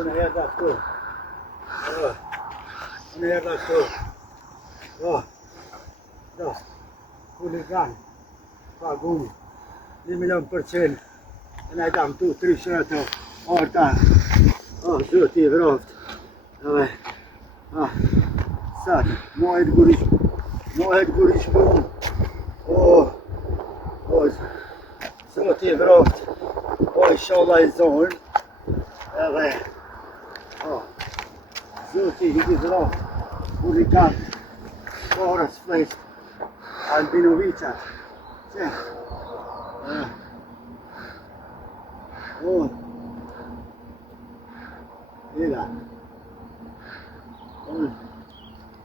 Unë herë këtu. Unë herë këtu. Huligan, pagun, 1.000.000%. En hij dan toe 300 orta. Zoti i vroft. Sad, moje gurish pun. Zoti i vroft. Inshallah i zonë. Zoti i vroft. Huligan. Orës flest. Albinovica. Mira.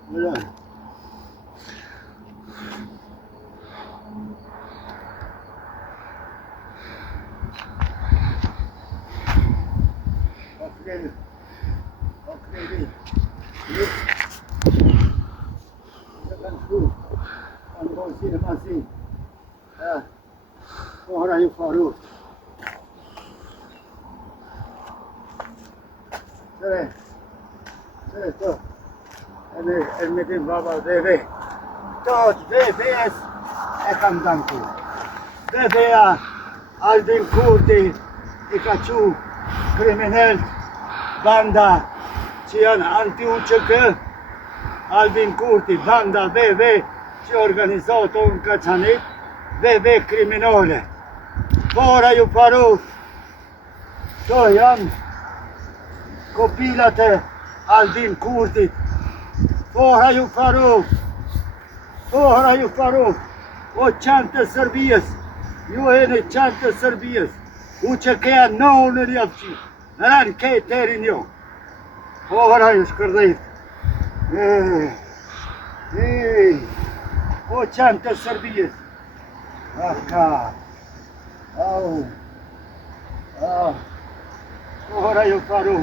Mira. Okay. Ora io farò. To. E me tim baba dheve. To dheve e kam danku. Dheveja Albin Kurti I ka qu kriminell banda që janë anti-UÇK. Albin Kurti, banda VV që organizohet ka Kaçanit, VV kriminale. Pora ju paru, to janë kopilat e Albin Kurtit. Pora ju paru, o qanë të Serbijës, ju e në qanë të Serbijës, UÇK-ja në në rjafqi, në ranë kejterin jo. Pora ju shkërdhejt. O qanë të Serbijës. Pora ju paru.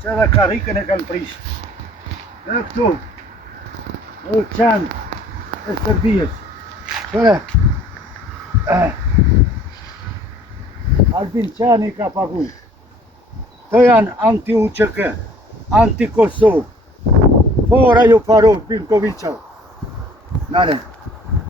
Që dhe karikën e kanë prish. Dhe këtu, o qanë të Serbijës. Qëre, Albin Qani ka pagu. Të janë anti-UÇK, anti-Kosovë. Pora ju paru, Vinkovićev. Nare.